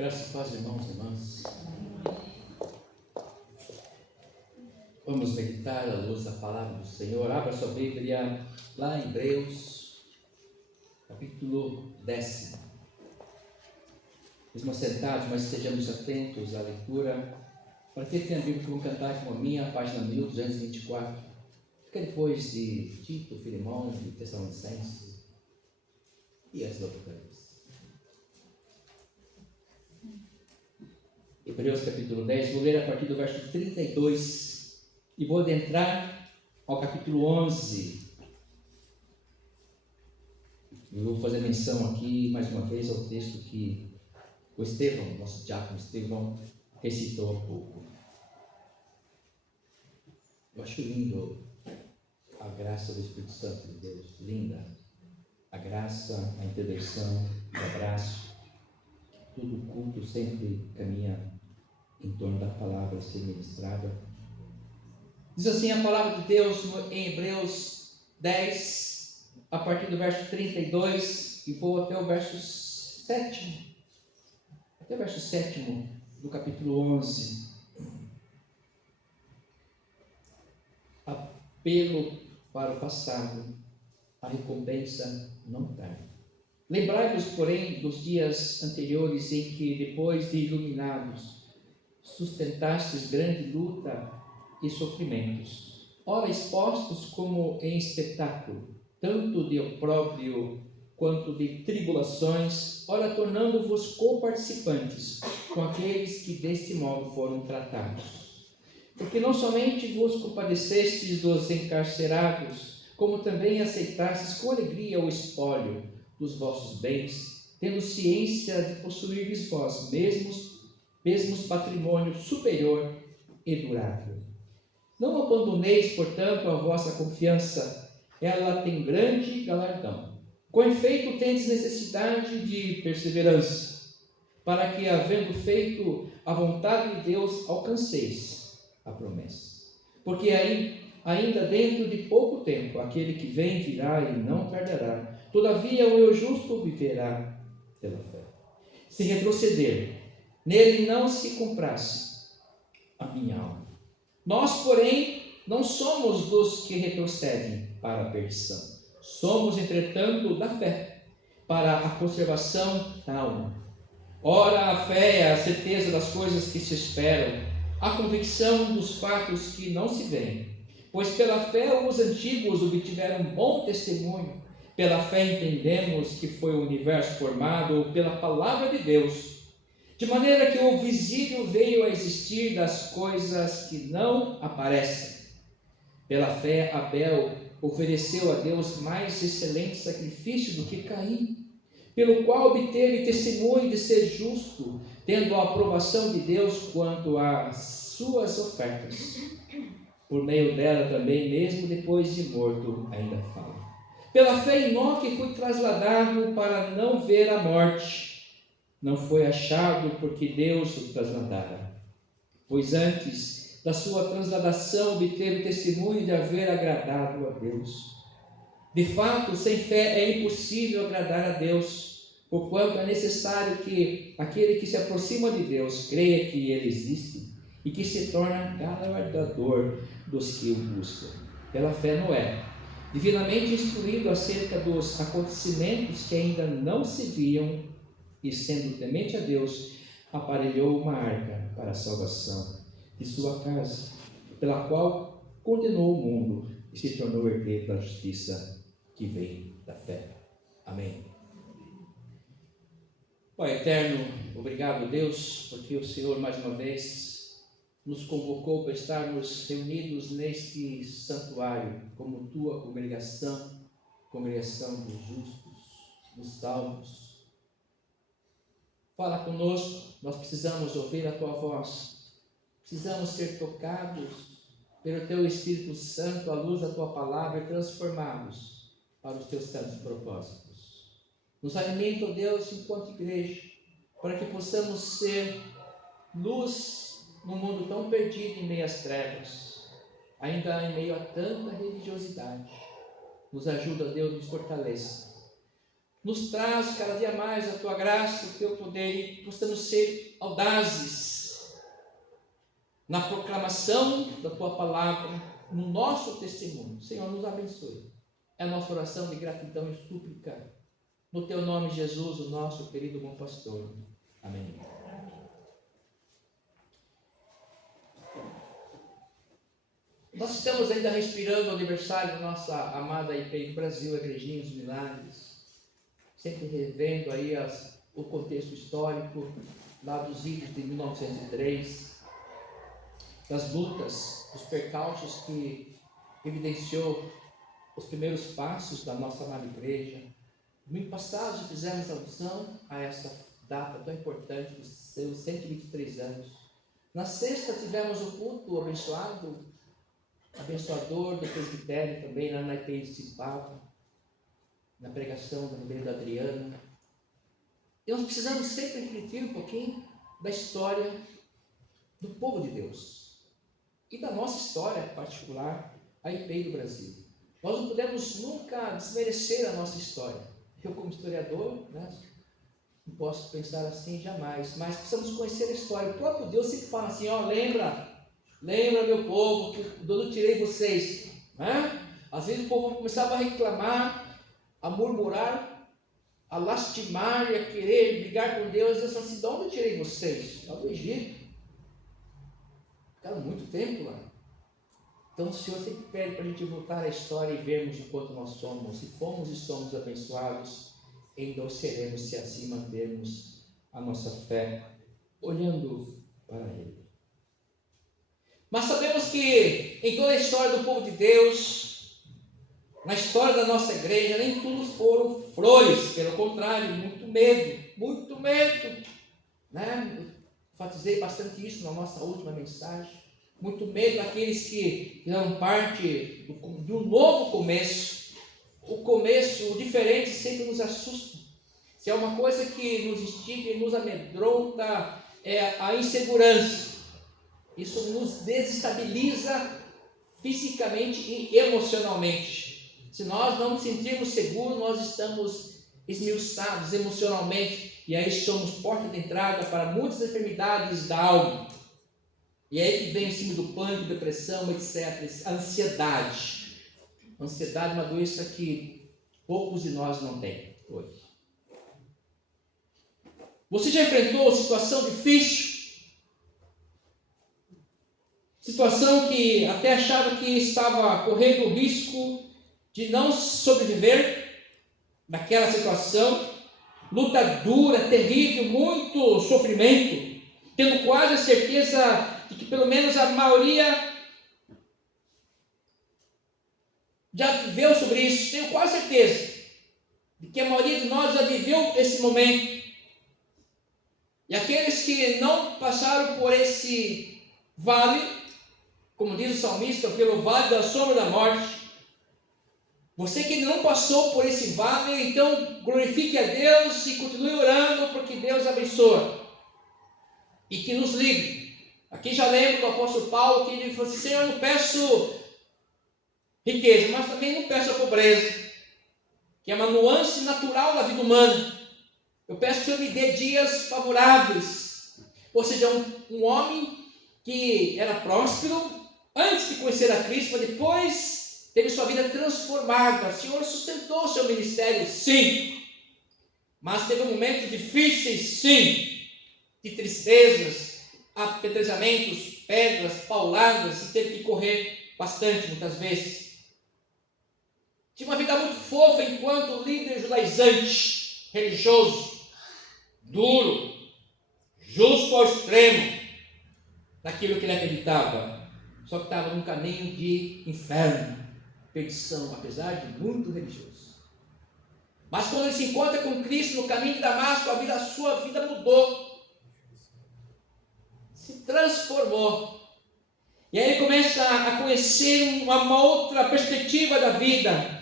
Graças e paz, irmãos e irmãs. Vamos meditar à luz da palavra do Senhor. Abra sua Bíblia lá em Hebreus, capítulo 10. Mesmo sentados, mas estejamos atentos à leitura. Para quem tem a Bíblia, que vão cantar com a minha, página 1224. Fica depois de Tito, Filemão, de Tessalonicenses e as outras. Hebreus capítulo 10, vou ler a partir do verso 32 e vou adentrar ao capítulo 11. Eu vou fazer menção aqui mais uma vez ao texto que o Estevão, nosso diácono Estevão, recitou há pouco. Eu acho lindo a graça do Espírito Santo de Deus, linda. A graça, a intervenção, o abraço, tudo o culto sempre caminha em torno da palavra a ser ministrada. Diz assim a palavra de Deus em Hebreus 10, a partir do verso 32, e vou até o verso 7. Até o verso 7 do capítulo 11. Apelo para o passado, a recompensa não tarda. Lembrai-vos, porém, dos dias anteriores em que, depois de iluminados, sustentastes grande luta e sofrimentos, ora expostos como em espetáculo, tanto de opróbrio quanto de tribulações, ora tornando-vos coparticipantes com aqueles que deste modo foram tratados. Porque não somente vos compadecestes dos encarcerados, como também aceitastes com alegria o espólio dos vossos bens, tendo ciência de possuirdes vós mesmos patrimônio superior e durável. Não abandoneis, portanto, a vossa confiança, ela tem grande galardão. Com efeito, tendes necessidade de perseverança, para que, havendo feito a vontade de Deus, alcanceis a promessa. Porque ainda dentro de pouco tempo, aquele que vem virá e não tardará. Todavia, o eu justo viverá pela fé. Se retroceder, nele não se comprasse a minha alma. Nós, porém, não somos dos que retrocedem para a perdição. Somos, entretanto, da fé, para a conservação da alma. Ora, a fé é a certeza das coisas que se esperam, a convicção dos fatos que não se veem. Pois pela fé os antigos obtiveram bom testemunho. Pela fé entendemos que foi o universo formado pela palavra de Deus, de maneira que o visível veio a existir das coisas que não aparecem. Pela fé, Abel ofereceu a Deus mais excelente sacrifício do que Caim, pelo qual obteve testemunho de ser justo, tendo a aprovação de Deus quanto às suas ofertas. Por meio dela também, mesmo depois de morto, ainda fala. Pela fé, Enoque foi trasladado para não ver a morte. Não foi achado porque Deus o trasladara, pois antes da sua transladação obteve testemunho de haver agradado a Deus. De fato, sem fé é impossível agradar a Deus, porquanto é necessário que aquele que se aproxima de Deus creia que Ele existe e que se torna galardoador dos que o buscam. Pela fé, Noé, divinamente instruído acerca dos acontecimentos que ainda não se viam, e sendo temente a Deus, aparelhou uma arca para a salvação de sua casa, pela qual condenou o mundo e se tornou herdeiro da justiça que vem da fé. Amém. Pai eterno, obrigado, Deus, porque o Senhor mais uma vez nos convocou para estarmos reunidos neste santuário como tua congregação dos justos, dos salvos. Fala conosco, nós precisamos ouvir a tua voz, precisamos ser tocados pelo teu Espírito Santo à luz da tua palavra e transformados para os teus santos propósitos. Nos alimenta, ó Deus, enquanto igreja, para que possamos ser luz num mundo tão perdido em meio às trevas, ainda em meio a tanta religiosidade. Nos ajuda, Deus, nos fortaleça. Nos traz cada dia mais a tua graça, o teu poder, e possamos ser audazes na proclamação da tua palavra, no nosso testemunho. Senhor, nos abençoe. É a nossa oração de gratidão e súplica. No teu nome, Jesus, o nosso querido bom pastor. Amém. Nós estamos ainda respirando o aniversário da nossa amada IPI Brasil, Igrejinha dos Milagres, sempre revendo aí o contexto histórico lá dos idos de 1903, das lutas, dos percalços que evidenciou os primeiros passos da nossa amada igreja. No ano passado fizemos alusão a essa data tão importante, dos seus 123 anos. Na sexta tivemos o culto abençoador do presbitério também, lá na IPI de Cipava, na pregação da Reverenda Adriana. E nós precisamos sempre refletir um pouquinho da história do povo de Deus e da nossa história particular, a IPI do Brasil. Nós não podemos nunca desmerecer a nossa história. Eu, como historiador, não posso pensar assim jamais, mas precisamos conhecer a história. O próprio Deus sempre fala assim, lembra meu povo, que eu tirei vocês. Às vezes o povo começava a reclamar, a murmurar, a lastimar e a querer brigar com Deus, e assim, de onde eu tirei vocês? Lá do Egito. Ficaram muito tempo lá. Então o Senhor sempre pede para a gente voltar à história e vermos o quanto nós somos. Se fomos e somos abençoados, endosseremos se assim mantermos a nossa fé, olhando para Ele. Mas sabemos que em toda a história do povo de Deus, na história da nossa igreja, nem tudo foram flores, pelo contrário, muito medo, Enfatizei bastante isso na nossa última mensagem. Muito medo daqueles que fizeram parte de um novo começo. O começo, o diferente, sempre nos assusta. Se é uma coisa que nos instiga e nos amedronta, é a insegurança. Isso nos desestabiliza fisicamente e emocionalmente. Se nós não nos sentirmos seguros, nós estamos esmiuçados emocionalmente, e aí somos porta de entrada para muitas enfermidades da alma. E é aí que vem em cima do pânico, depressão, etc. A ansiedade. A ansiedade é uma doença que poucos de nós não têm hoje. Você já enfrentou situação difícil? Situação que até achava que estava correndo o risco de não sobreviver naquela situação, luta dura, terrível, muito sofrimento, tendo quase a certeza de que pelo menos a maioria já viveu sobre isso. Tenho quase certeza de que a maioria de nós já viveu esse momento. E aqueles que não passaram por esse vale, como diz o salmista, pelo vale da sombra da morte, você que não passou por esse vale, então glorifique a Deus e continue orando, porque Deus abençoa e que nos livre. Aqui já lembro do apóstolo Paulo, que ele falou assim: Senhor, eu não peço riqueza, mas também não peço a pobreza, que é uma nuance natural da vida humana. Eu peço que o Senhor me dê dias favoráveis. Ou seja, um homem que era próspero antes de conhecer a Cristo, mas depois teve sua vida transformada. O Senhor sustentou o seu ministério, sim, mas teve momentos difíceis, sim, de tristezas, apedrejamentos, pedras, pauladas, e teve que correr bastante muitas vezes. Tinha uma vida muito fofa enquanto líder judaizante, religioso, duro, justo ao extremo naquilo que ele acreditava, só que estava num caminho de inferno, perdição, apesar de muito religioso. Mas quando ele se encontra com Cristo no caminho de Damasco, a sua vida mudou, se transformou, e aí ele começa a conhecer uma outra perspectiva da vida,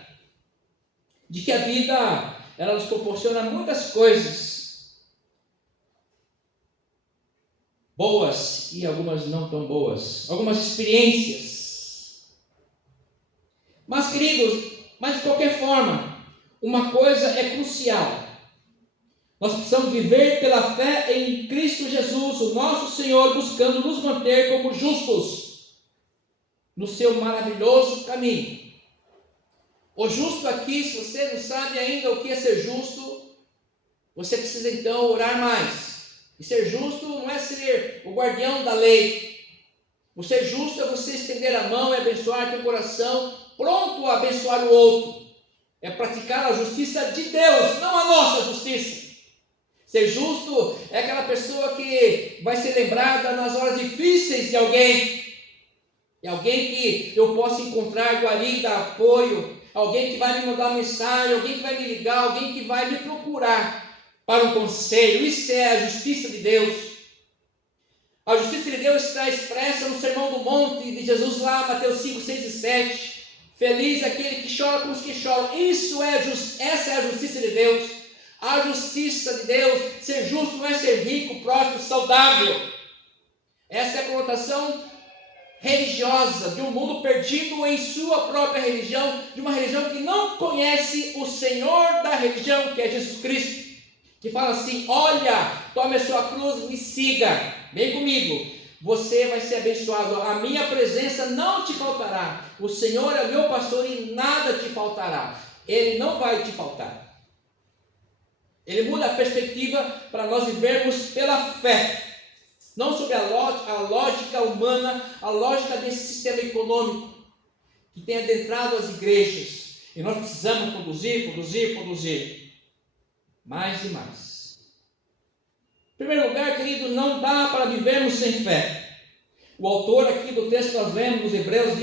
de que a vida, ela nos proporciona muitas coisas boas e algumas não tão boas, algumas experiências. Mas, queridos, de qualquer forma, uma coisa é crucial. Nós precisamos viver pela fé em Cristo Jesus, o nosso Senhor, buscando nos manter como justos no seu maravilhoso caminho. O justo aqui, se você não sabe ainda o que é ser justo, você precisa então orar mais. E ser justo não é ser o guardião da lei. O ser justo é você estender a mão e abençoar teu coração, pronto a abençoar o outro. É praticar a justiça de Deus, não a nossa justiça. Ser justo é aquela pessoa que vai ser lembrada nas horas difíceis de alguém. É alguém que eu possa encontrar guarida, apoio. Alguém que vai me mandar mensagem, alguém que vai me ligar, alguém que vai me procurar para um conselho. Isso é a justiça de Deus. A justiça de Deus está expressa no Sermão do Monte de Jesus lá, Mateus 5, 6 e 7. Feliz aquele que chora com os que choram. Essa é a justiça de Deus. A justiça de Deus, ser justo não é ser rico, próspero, saudável. Essa é a conotação religiosa de um mundo perdido em sua própria religião, de uma religião que não conhece o Senhor da religião, que é Jesus Cristo, que fala assim: olha, tome a sua cruz, me siga, vem comigo, você vai ser abençoado, a minha presença não te faltará, o Senhor é meu pastor e nada te faltará. Ele não vai te faltar. Ele muda a perspectiva para nós vivermos pela fé, não sobre a lógica humana, a lógica desse sistema econômico que tem adentrado as igrejas. E nós precisamos produzir mais e mais. Em primeiro lugar, querido, não dá para vivermos sem fé. O autor aqui do texto que nós lemos, dos Hebreus,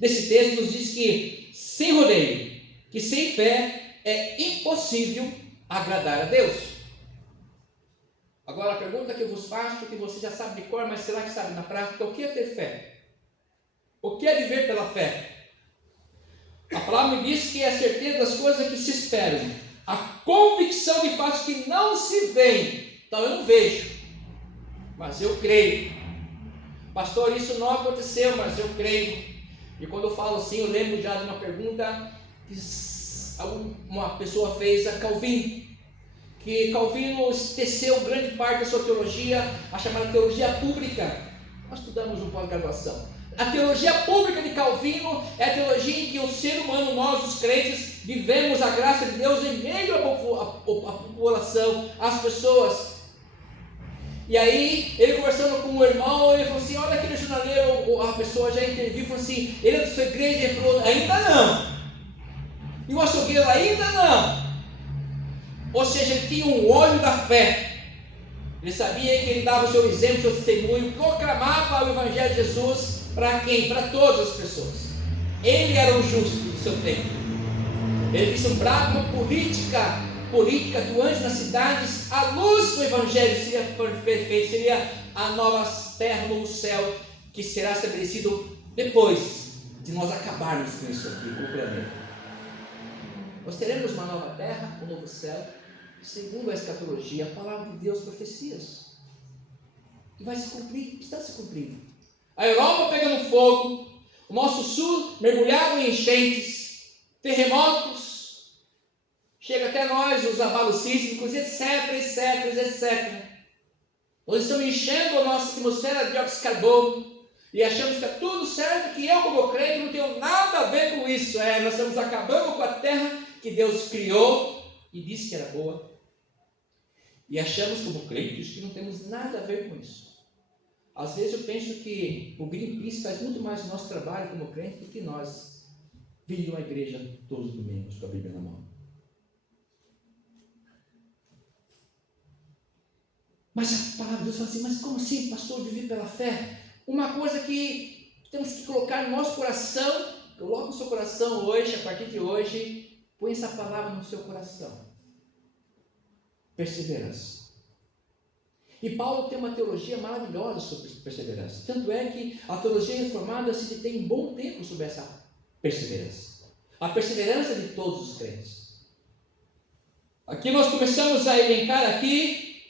desse texto nos diz que, sem rodeio, que sem fé é impossível agradar a Deus. Agora a pergunta que eu vos faço, que você já sabe de cor, mas será que sabe na prática, o que é ter fé? O que é viver pela fé? A palavra me diz que é a certeza das coisas que se esperam, a convicção de fatos que não se veem. Então eu não vejo, mas eu creio. Pastor, isso não aconteceu, mas eu creio. E quando eu falo assim, eu lembro já de uma pergunta que uma pessoa fez a Calvino, que Calvino teceu grande parte da sua teologia, a chamada teologia pública. Nós estudamos no pós-graduação. A teologia pública de Calvino é a teologia em que o ser humano, nós os crentes, vivemos a graça de Deus em meio à população, às pessoas. E aí, ele conversando com um irmão, ele falou assim: olha, aquele jornaleiro, a pessoa já interviu, falou assim: ele é da sua igreja? Ele falou: ainda não. E o açougueiro: ainda não. Ou seja, ele tinha um olho da fé. Ele sabia que ele dava o seu exemplo, o seu testemunho, proclamava o Evangelho de Jesus para quem? Para todas as pessoas. Ele era o justo do seu tempo. Ele vislumbrava uma política atuante nas cidades. A luz do Evangelho seria perfeita, seria a nova terra, o novo céu, que será estabelecido depois de nós acabarmos com isso aqui, com o planeta. Nós teremos uma nova terra, um novo céu, segundo a escatologia, a palavra de Deus, profecias, que vai se cumprir, está se cumprindo. A Europa pegando fogo, o nosso sul mergulhado em enchentes, terremotos, chega até nós os abalos sísmicos, etc. Nós estamos enchendo a nossa atmosfera de dióxido de carbono e achamos que é tudo certo, que eu como crente não tenho nada a ver com isso. Nós estamos acabando com a terra que Deus criou e disse que era boa. E achamos como crentes que não temos nada a ver com isso. Às vezes eu penso que o Greenpeace faz muito mais o nosso trabalho como crente do que nós, vindo de uma igreja todos os domingos com a Bíblia na mão. Mas a palavra de Deus fala assim: mas como assim, pastor, viver pela fé? Uma coisa que temos que colocar no nosso coração, coloque no seu coração hoje, a partir de hoje, põe essa palavra no seu coração: perseverança. E Paulo tem uma teologia maravilhosa sobre perseverança. Tanto é que a teologia reformada se detém um bom tempo sobre essa perseverança. A perseverança de todos os crentes. Aqui nós começamos a elencar aqui,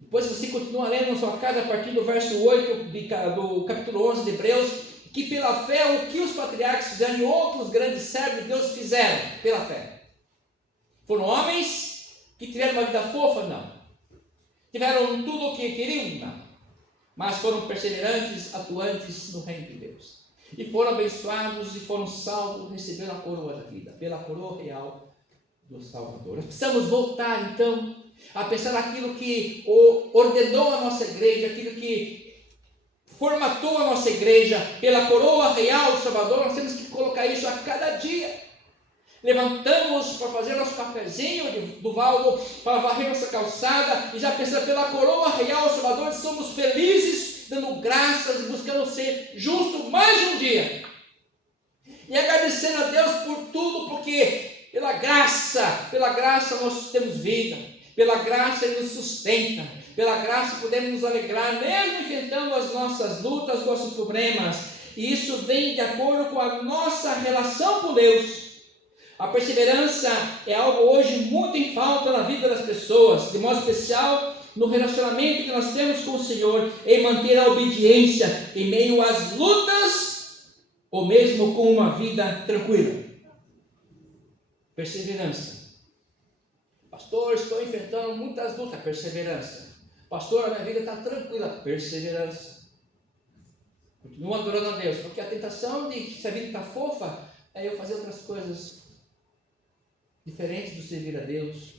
depois você continua lendo na sua casa a partir do verso 8 do capítulo 11 de Hebreus, que pela fé o que os patriarcas fizeram e outros grandes servos de Deus fizeram pela fé. Foram homens que tiveram uma vida fofa? Não. Tiveram tudo o que queriam? Não. Mas foram perseverantes, atuantes no reino de Deus. E foram abençoados e foram salvos, receberam a coroa da vida, pela coroa real do Salvador. Nós precisamos voltar, então, a pensar naquilo que ordenou a nossa igreja, aquilo que formatou a nossa igreja, pela coroa real do Salvador. Nós temos que colocar isso a cada dia. Levantamos para fazer nosso cafezinho do Valdo, para varrer nossa calçada, e já pensando pela coroa real do Salvador, somos felizes, dando graças e buscando ser justo mais um dia. E agradecendo a Deus por tudo, porque pela graça nós temos vida, pela graça Ele nos sustenta, pela graça podemos nos alegrar, mesmo enfrentando as nossas lutas, os nossos problemas, e isso vem de acordo com a nossa relação com Deus. A perseverança é algo hoje muito em falta na vida das pessoas, de modo especial no relacionamento que nós temos com o Senhor, em manter a obediência em meio às lutas, ou mesmo com uma vida tranquila. Perseverança. Pastor, estou enfrentando muitas lutas. Perseverança. Pastor, a minha vida está tranquila. Perseverança. Continuo adorando a Deus, porque a tentação de que se a vida está fofa é eu fazer outras coisas diferentes do servir a Deus.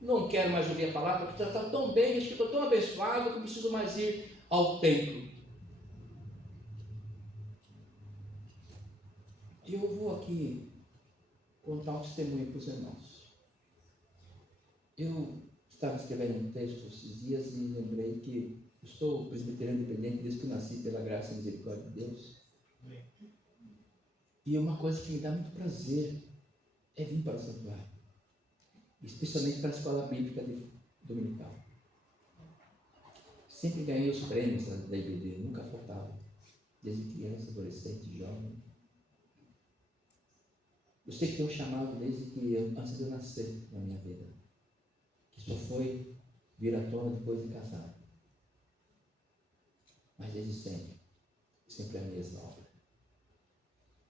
Não quero mais ouvir a palavra, porque está tão bem, acho que estou tão abençoado que eu preciso mais ir ao templo. Eu vou aqui contar um testemunho para os irmãos. Eu estava escrevendo um texto esses dias e lembrei que eu sou presbiteriano independente desde que nasci, pela graça e misericórdia de Deus. E uma coisa que me dá muito prazer é vir para o santuário, especialmente para a escola bíblica dominical. Sempre ganhei os prêmios da IBD, nunca faltava, desde criança, adolescente, jovem. Eu sei que tem um chamado desde que antes de eu nascer na minha vida, que só foi vir à tona depois de casado. Mas desde sempre a mesma obra.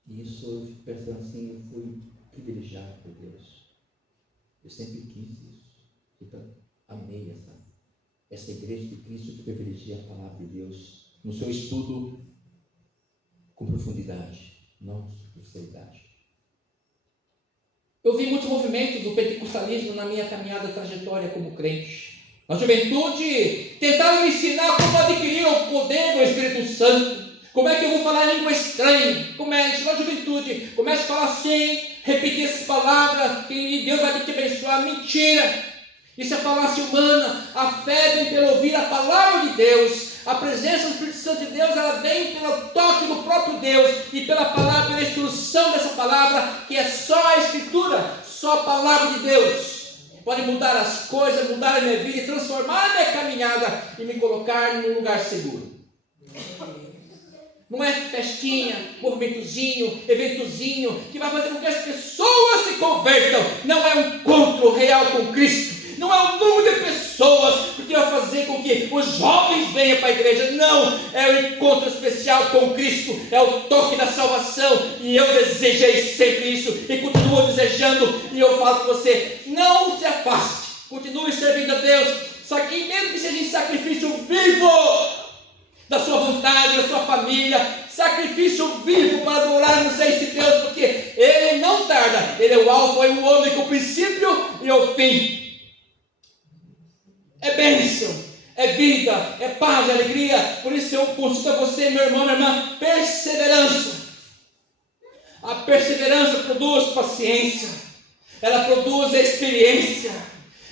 E isso, eu fico pensando assim, eu fui privilegiado por Deus. Eu sempre quis isso. Então, amei essa igreja de Cristo que privilegia a palavra de Deus no seu estudo com profundidade, não superficialidade. Eu vi muito movimento do pentecostalismo na minha caminhada, trajetória como crente. Na juventude, tentaram me ensinar como adquirir o poder do Espírito Santo. Como é que eu vou falar língua estranha? Comece na juventude, comece a falar assim, repetir essas palavras, e Deus vai te abençoar. Mentira! Isso é falácia humana. A fé vem pelo ouvir a palavra de Deus. A presença do Espírito Santo de Deus, ela vem pelo toque do próprio Deus e pela palavra, pela instrução dessa palavra, que é só a Escritura, só a palavra de Deus. Pode mudar as coisas, mudar a minha vida e transformar a minha caminhada e me colocar num lugar seguro. Não é festinha, movimentozinho, eventozinho que vai fazer com que as pessoas se convertam. Não é um encontro real com Cristo. Não é um número de pessoas que vai fazer com que os jovens venham para a igreja. Não, é um encontro especial com Cristo. É o toque da salvação. E eu desejei sempre isso e continuo desejando. E eu falo para você, não se afaste. Continue servindo a Deus. Só que mesmo que seja em sacrifício vivo, da sua vontade, da sua família, sacrifício vivo para adorarmos a esse Deus, porque Ele não tarda, Ele é o alfa e o ômega, o princípio e o fim. É bênção, é vida, é paz, é alegria. Por isso eu consulto a você, meu irmão, minha irmã, perseverança. A perseverança produz paciência, ela produz experiência,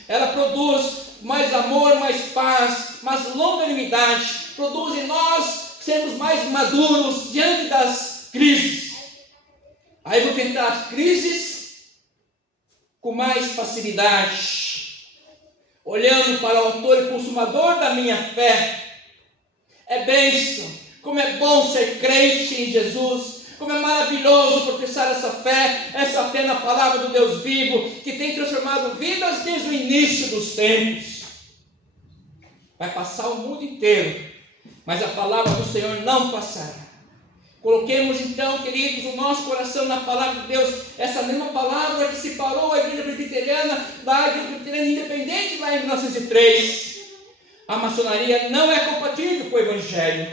ela produz mais amor, mais paz, mais longanimidade, produz em nós sermos mais maduros diante das crises. Aí vou enfrentar as crises com mais facilidade, olhando para o autor e consumador da minha fé. É bênção, como é bom ser crente em Jesus, como é maravilhoso professar essa fé na palavra do Deus vivo, que tem transformado vidas desde o início dos tempos. Vai passar o mundo inteiro, mas a palavra do Senhor não passará. Coloquemos então, queridos, o nosso coração na palavra de Deus, essa mesma palavra que separou a igreja presbiteriana da igreja presbiteriana independente lá em 1903. A maçonaria não é compatível com o Evangelho.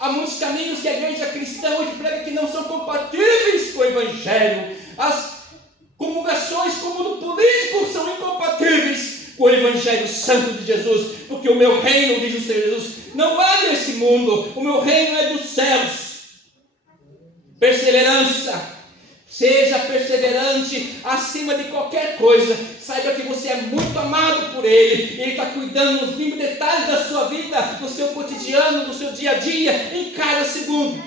Há muitos caminhos que a igreja cristã hoje prega que não são compatíveis com o Evangelho. As comungações como no político são incompatíveis com o Evangelho Santo de Jesus, porque o meu reino, diz o Senhor Jesus, não é desse mundo, o meu reino é dos céus. Perseverança, seja perseverante acima de qualquer coisa. Saiba que você é muito amado por Ele. Ele está cuidando nos mínimos detalhes da sua vida, do seu cotidiano, do seu dia a dia, em cada segundo.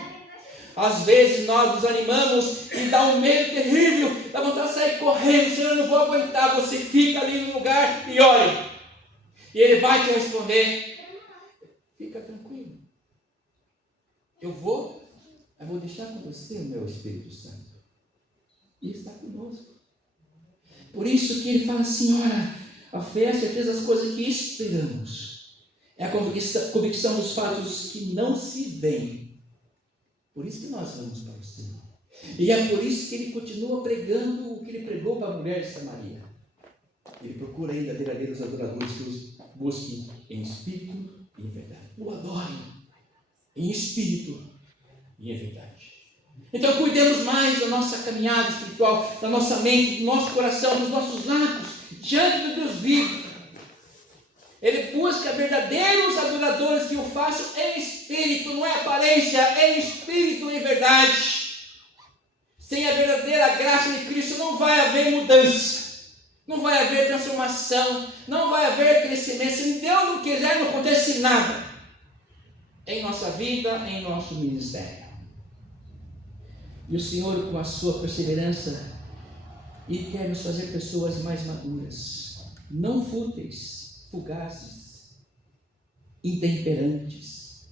Às vezes nós nos animamos e dá um medo terrível, dá vontade de sair correndo. Senhor, eu não vou aguentar. Você fica ali no lugar e olha, e Ele vai te responder. Fica tranquilo, eu vou deixar com você o meu Espírito Santo, e está conosco. Por isso que ele fala assim: ora, a fé é a certeza das coisas que esperamos, é a convicção dos fatos que não se veem. Por isso que nós vamos para o Senhor, e é por isso que ele continua pregando o que ele pregou para a mulher de Samaria. Ele procura ainda verdadeiros adoradores que os busquem em espírito e em verdade, o adorem em espírito e é verdade. Então cuidemos mais da nossa caminhada espiritual, da nossa mente, do nosso coração, dos nossos atos, diante do Deus vivo. Ele busca verdadeiros adoradores que o façam em espírito, não é aparência, é em espírito e em verdade. Sem a verdadeira graça de Cristo não vai haver mudança, não vai haver transformação, não vai haver crescimento. Se Deus não quiser, não acontece nada em nossa vida, em nosso ministério. E o Senhor, com a sua perseverança, Ele quer nos fazer pessoas mais maduras, não fúteis, fugazes, intemperantes,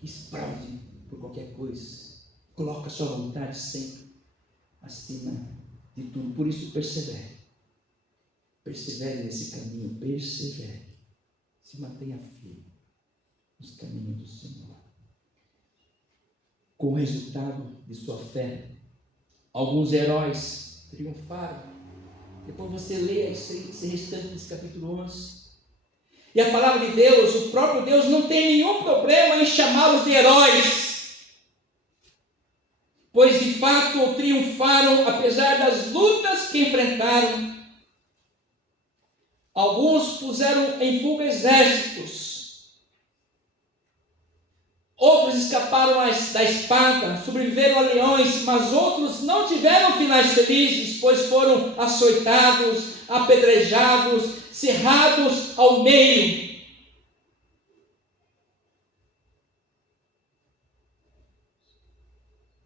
que explodem por qualquer coisa, coloca a sua vontade sempre acima de tudo. Por isso, persevere nesse caminho, persevere, se mantenha firme nos caminhos do Senhor. Com o resultado de sua fé, alguns heróis triunfaram. Depois você lê esse restante desse capítulo 11. E a palavra de Deus, o próprio Deus, não tem nenhum problema em chamá-los de heróis, pois de fato triunfaram apesar das lutas que enfrentaram. Alguns puseram em fuga exércitos, outros escaparam da espada, sobreviveram a leões, mas outros não tiveram finais felizes, pois foram açoitados, apedrejados, cerrados ao meio.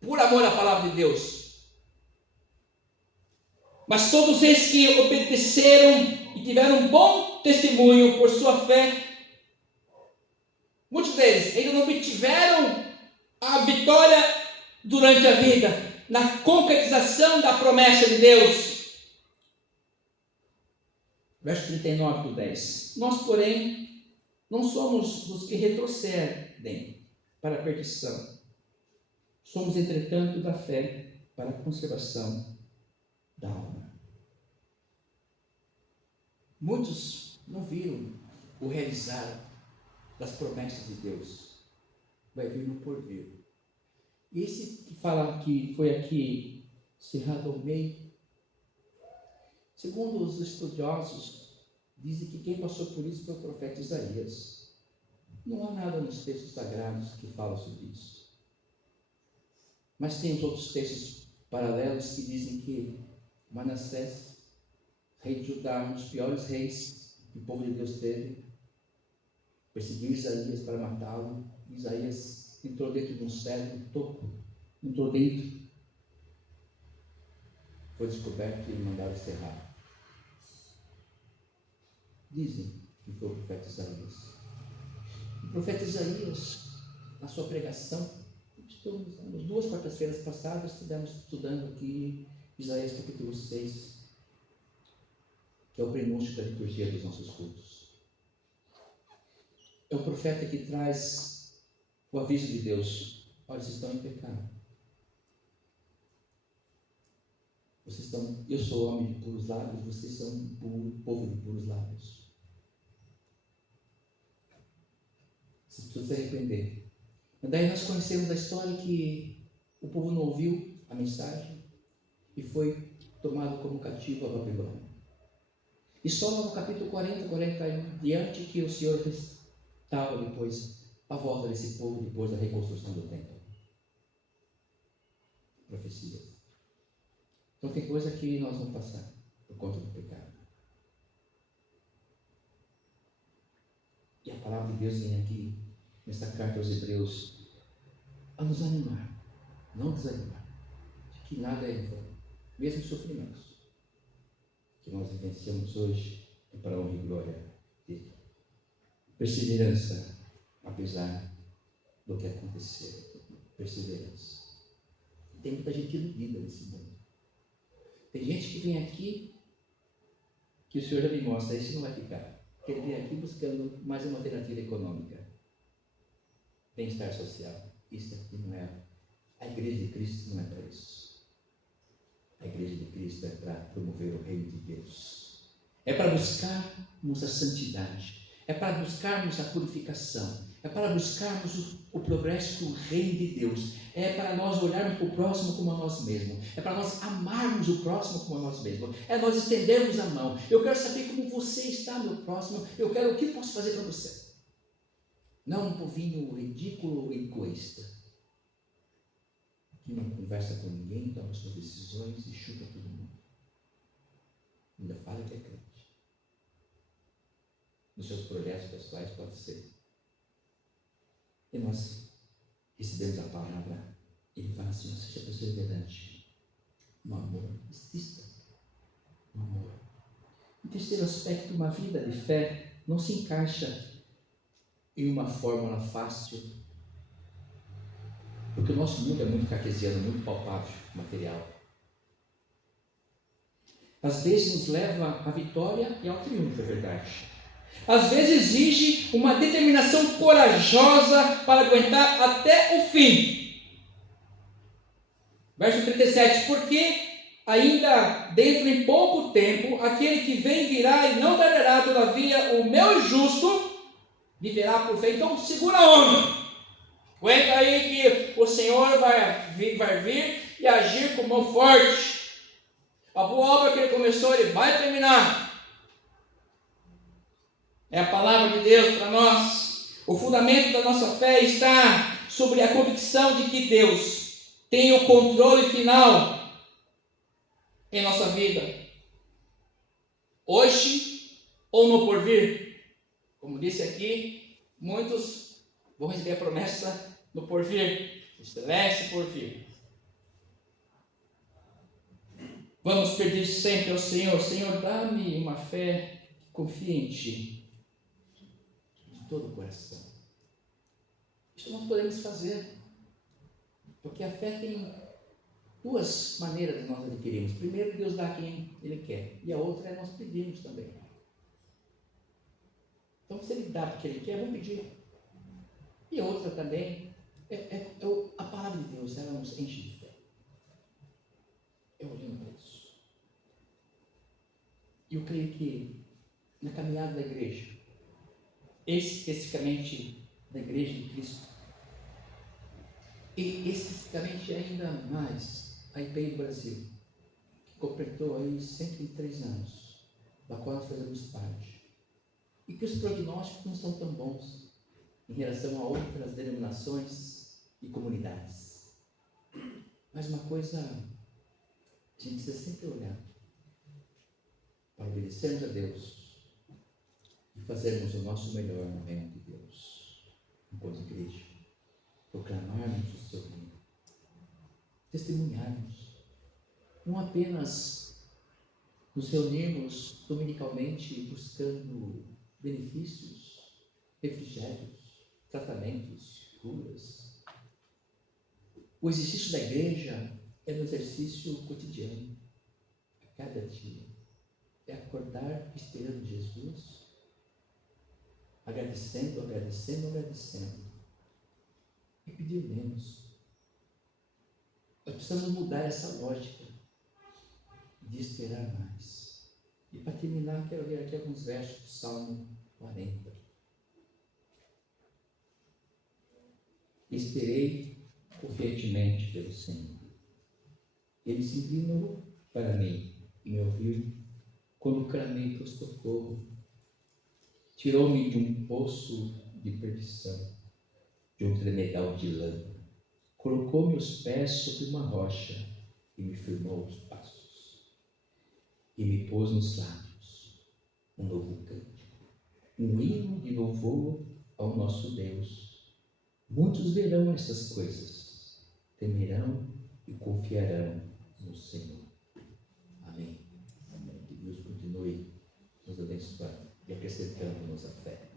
Por amor à palavra de Deus. Mas todos esses que obedeceram e tiveram um bom testemunho por sua fé, muitos deles ainda não obtiveram a vitória durante a vida, na concretização da promessa de Deus. Verso 39 do 10. Nós, porém, não somos dos que retrocedem para a perdição. Somos, entretanto, da fé para a conservação da alma. Muitos não viram o realizar das promessas de Deus, vai vir no porvir. Esse que fala que foi aqui cerrado ao meio, segundo os estudiosos, dizem que quem passou por isso foi o profeta Isaías. Não há nada nos textos sagrados que fala sobre isso. Mas tem os outros textos paralelos que dizem que Manassés, rei de Judá, um dos piores reis que o povo de Deus teve, perseguiu Isaías para matá-lo. Isaías entrou dentro de um cedro, entrou dentro, foi descoberto e mandaram encerrar. Dizem que foi o profeta Isaías. O profeta Isaías, na sua pregação, nas 2 quartas-feiras passadas, estivemos estudando aqui Isaías capítulo 6, que é o prenúncio da liturgia dos nossos cultos. É o profeta que traz o aviso de Deus. Olha, vocês estão em pecado. Eu sou homem de puros lábios, vocês são um povo de puros lábios. Vocês precisam se arrepender. E daí nós conhecemos a história que o povo não ouviu a mensagem e foi tomado como cativo a Babilônia. E só no capítulo 40, 41 diante que o Senhor restaura depois a volta desse povo depois da reconstrução do templo. Profecia. Então tem coisa que nós vamos passar por conta do pecado. E a palavra de Deus vem aqui, nesta carta aos Hebreus, a nos animar, não desanimar, de que nada é em vão, mesmo os sofrimentos que nós vivenciamos hoje é para a honra e glória dele. Perseverança, apesar do que aconteceu. Perseverança. Tem muita gente iludida nesse mundo. Tem gente que vem aqui, que o Senhor já me mostra, isso não vai ficar. Que ele vem aqui buscando mais uma alternativa econômica. Bem-estar social. Isso aqui não é. A igreja de Cristo não é para isso. A igreja de Cristo é para promover o reino de Deus. É para buscarmos a santidade. É para buscarmos a purificação. É para buscarmos o progresso do reino de Deus. É para nós olharmos para o próximo como a nós mesmos. É para nós amarmos o próximo como a nós mesmos. É nós estendermos a mão. Eu quero saber como você está, meu próximo. Eu quero o que posso fazer para você. Não um povinho ridículo e egoísta, que não conversa com ninguém, toma suas decisões e chuta todo mundo. Ainda fala que é crente. Nos seus projetos pessoais pode ser. E nós recebemos a palavra, ele fala assim, seja perseverante no amor, insista no amor. O terceiro aspecto, uma vida de fé não se encaixa em uma fórmula fácil, porque o nosso mundo é muito cartesiano, muito palpável, material. Às vezes nos leva à vitória e ao triunfo, é verdade. Às vezes exige uma determinação corajosa para aguentar até o fim. Verso 37, porque ainda dentro de pouco tempo, aquele que vem virá e não tardará, todavia o meu justo viverá por fé. Então segura a onda. Aguenta aí que o Senhor vai vir e agir com mão forte. A boa obra que ele começou, ele vai terminar. É a palavra de Deus para nós. O fundamento da nossa fé está sobre a convicção de que Deus tem o controle final em nossa vida. Hoje ou no porvir. Como disse aqui, muitos vão receber a promessa no porvir, o celeste porvir. Vamos pedir sempre ao Senhor, Senhor, dá-me uma fé que confie em Ti. De todo o coração. Isso nós podemos fazer, porque a fé tem duas maneiras de nós adquirirmos. Primeiro, Deus dá a quem Ele quer, e a outra é nós pedirmos também. Então, se Ele dá porque Ele quer, vamos pedir. E a outra também, a palavra de Deus, ela nos enche de fé. Eu olhando para isso. E eu creio que na caminhada da igreja, especificamente da Igreja de Cristo, e especificamente ainda mais a IPI do Brasil, que completou aí 103 anos, da qual nós fazemos parte, e que os prognósticos não são tão bons em relação a outras denominações e comunidades. Mas uma coisa a gente precisa sempre olhar para obedecermos a Deus e fazermos o nosso melhor no reino de Deus, enquanto igreja, proclamarmos o seu reino, testemunharmos, não apenas nos reunirmos dominicalmente buscando benefícios, refrigérios, tratamentos, curas. O exercício da igreja é um exercício cotidiano, a cada dia. É acordar esperando Jesus, agradecendo, e pedir menos. Nós precisamos mudar essa lógica de esperar mais. E para terminar, quero ler aqui alguns versos do Salmo 40. Esperei confiantemente pelo Senhor. Ele se inclinou para mim e me ouviu quando clamei por socorro. Tirou-me de um poço de perdição, de um tremedal de lama. Colocou meus pés sobre uma rocha e me firmou os passos. E me pôs nos lábios um novo cântico, um hino de louvor ao nosso Deus. Muitos verão essas coisas, temerão e confiarão no Senhor. Amém. Que Deus continue nos abençoando e acrescentando-nos a fé.